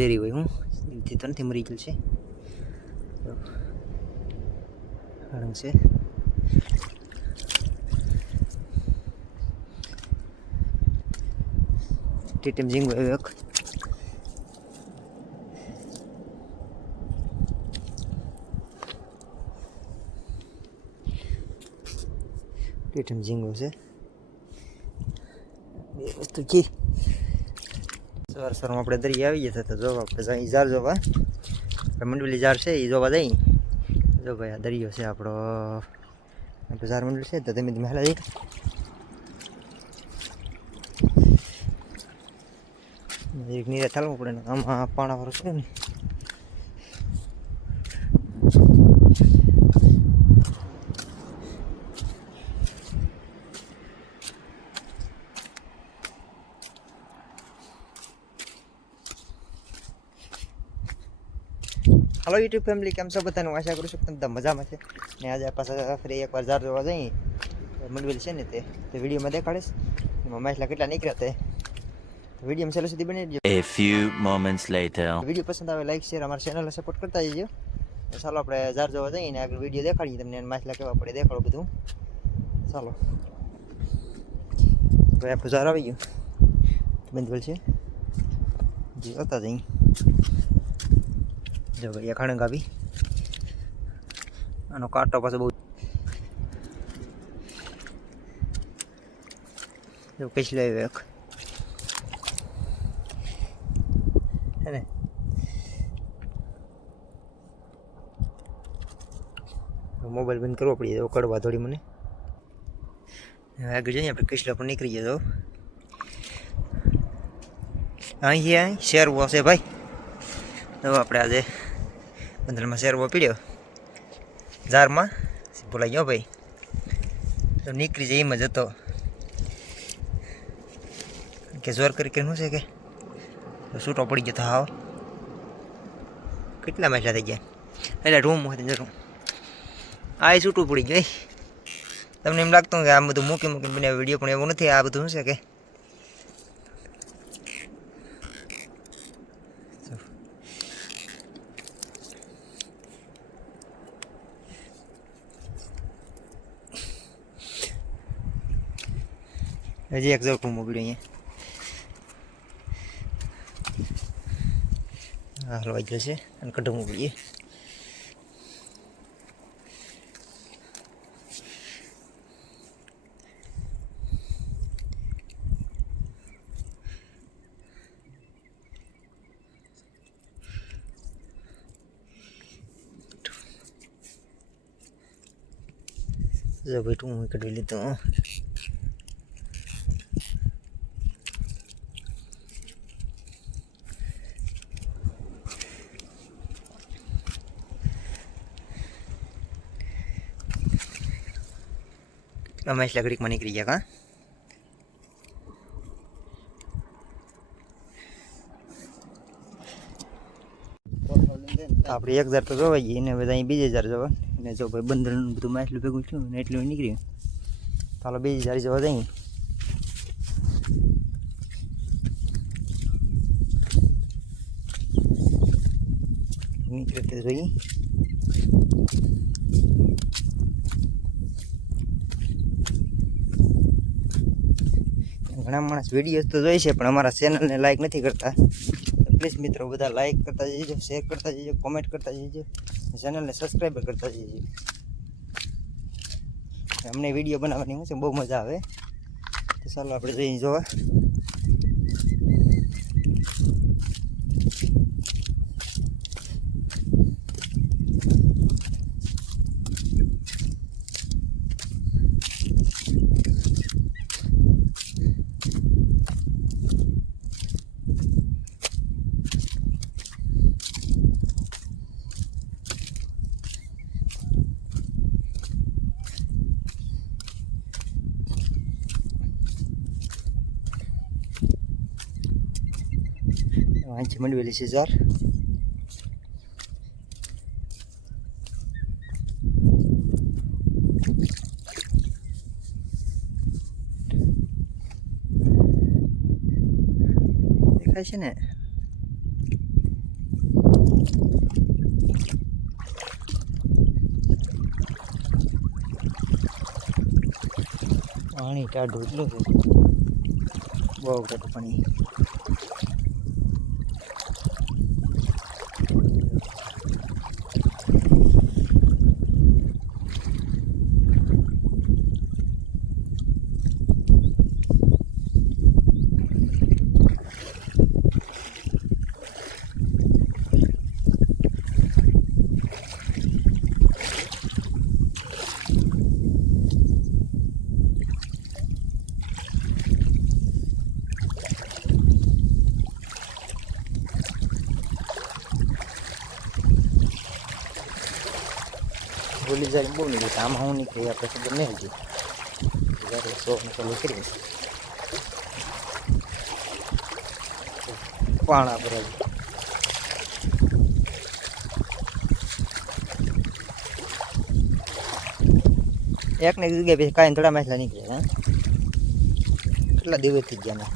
ઝેરી હોય હું એથી તો નથી મરી ગયેલ છે હરણ છે ટીટમ ઝીંગો આવ્યો એક ટીટમ ઝીંગો છે બે વસ્તુ કી સવાર સવારમાં આપણે દરિયા આવી ગયા હતા જોવા આપણે અહીં ઝાર જોવા મંડવેલી ઝાર છે એ જોવા જઈ જો ભાઈ આ દરિયો છે આપણો ઝાર મંડળ છે તો ધીમે ધીમે હાલા જઈ એક નીરે ચાલવું પડે ને આમાં પાણા વાળું છે ને हेलो यूट्यूब फैमिली केम सब बताने आशा करूँ છું તમે મજામાં છે ને આજે પાછા ફરી એકવાર ઝાર જોવા જઈ મંડવેલ છે ને તે વિડીયોમાં દેખાડીશ એમાં માછલા કેટલા નીકળ્યા તે વિડીયો ચાલુ સુધી બની રહેજો. A few moments later video પસંદ આવે લાઈક શેર અમારા ચેનલને સપોર્ટ કરતા જજો. ચાલો આપણે ઝાર જોવા જઈએ ને આગળ વિડીયો દેખાડીએ તમને માછલા કેવા પડે દેખાડો બધું. ચાલો તો આપણું ઝાર આવી ગયું મંડવેલ છે જે હતા જઈ જો ભાઈ ખણંગ આવી આનો કાંટો પાછો બહુ જો પીછલો આવ્યો એક હે ને મોબાઈલ બંધ કરવો પડી જાય કડવા થોડી મને આગળ જઈએ આપણે કિસલા પણ નીકળી જાય તો અહીં શેરવો છે ભાઈ તો આપણે આજે બંદરમાં શેરવો પીડ્યો ઝારમાં બોલાઈ ગયો ભાઈ તો નીકળી જાય એમ જ હતો કે જોર કરી શું છે કે છૂટો પડી ગયો તો હાવ કેટલા માછલા થઈ ગયા એટલે રૂમ હતી જરૂર આ છૂટું પડી ગયું તમને એમ લાગતું કે આ બધું મૂકી મૂકીને બને વિડીયો પણ એવું નથી આ બધું શું છે કે હજી એક ઝડપું મોકલ્યું અહીંયા હલવાઈ ગયો છે અને કઢું મોકલીએ જો ભાઈ તું કઢવી લીધો માછલા ઘડીકમાં નીકળી ગયા કાં આપણે 1000 તો જોવાઈ ગઈ ને બધા અહીં 2000 જોવા ને જો ભાઈ બંદરનું બધું માછલું ભેગું થયું ને એટલું નીકળ્યું ચાલો 2000 જોવા જઈએ નીકળે તે જોઈએ ઘણા માણસ વિડીયો તો જોઈ છે પણ અમારા ચેનલને લાઈક નથી કરતા પ્લીઝ મિત્રો બધા લાઈક કરતા જજો શેર કરતા જજો કોમેન્ટ કરતા જજો ચેનલને સબસ્ક્રાઈબ કરતા જજો અમને વિડીયો બનાવવાની શું છે બહુ મજા આવે તો ચાલો આપણે જઈએ જોવા અહીંથી મંડવેલી છે ઝાર દેખાય છે ને પાણી ટાઢું એટલું છે, બહુ ટાઢું પાણી. બોલી જાય બહુ નીકળી, આમાં હું નીકળી આપણે ખબર નહીં હજી. જ્યારે 100 ચાલુ કરી પાણા ભરાય. એક ને જગ્યાએ પછી કાંઈ થોડા માછલા નીકળે. હા, કેટલા દિવસ થઈ ગયા ને.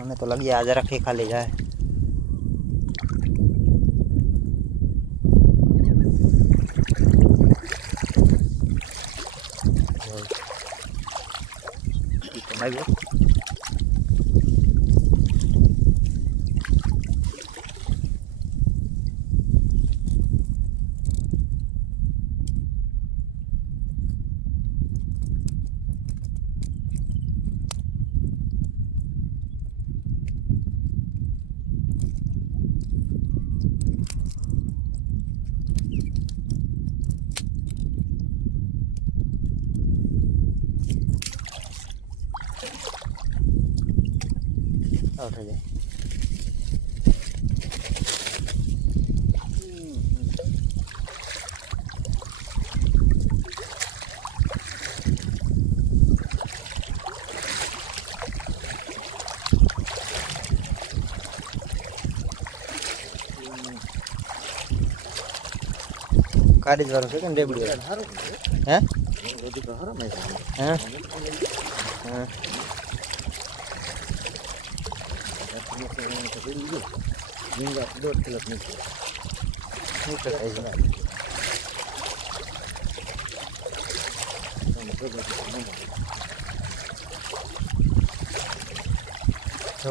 મને તો લાગી આ જરા ફેંકા લઈ જાય. આઉટ થઈ જાય. કાઢી જ વાળું છે કે રેબડી? હે હા હા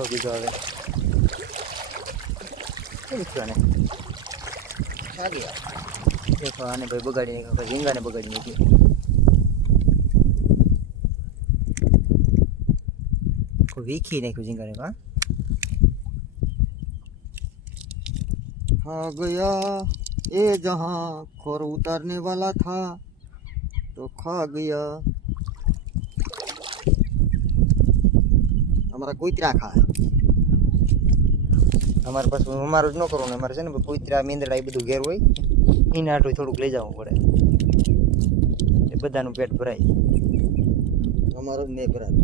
બીજો હવે આને ભાઈ બગાડી નાખ્યો, ઝીંગાને બગાડી નાખ્યું. વીખી નાખ્યું ઝીંગાને. हाँ गया ये जहाँ खोर उतारने वाला था तो खा गया. हमारा કુતરા ખાય. અમારે પાછું અમારું જ ન કરવું ને, અમારે છે ને કુતરા મીંદડા એ બધું ઘેર હોય, એના હાટું થોડુંક લઈ જવું પડે, એ બધાનું પેટ ભરાય. અમારું જ નહીં ભરાય.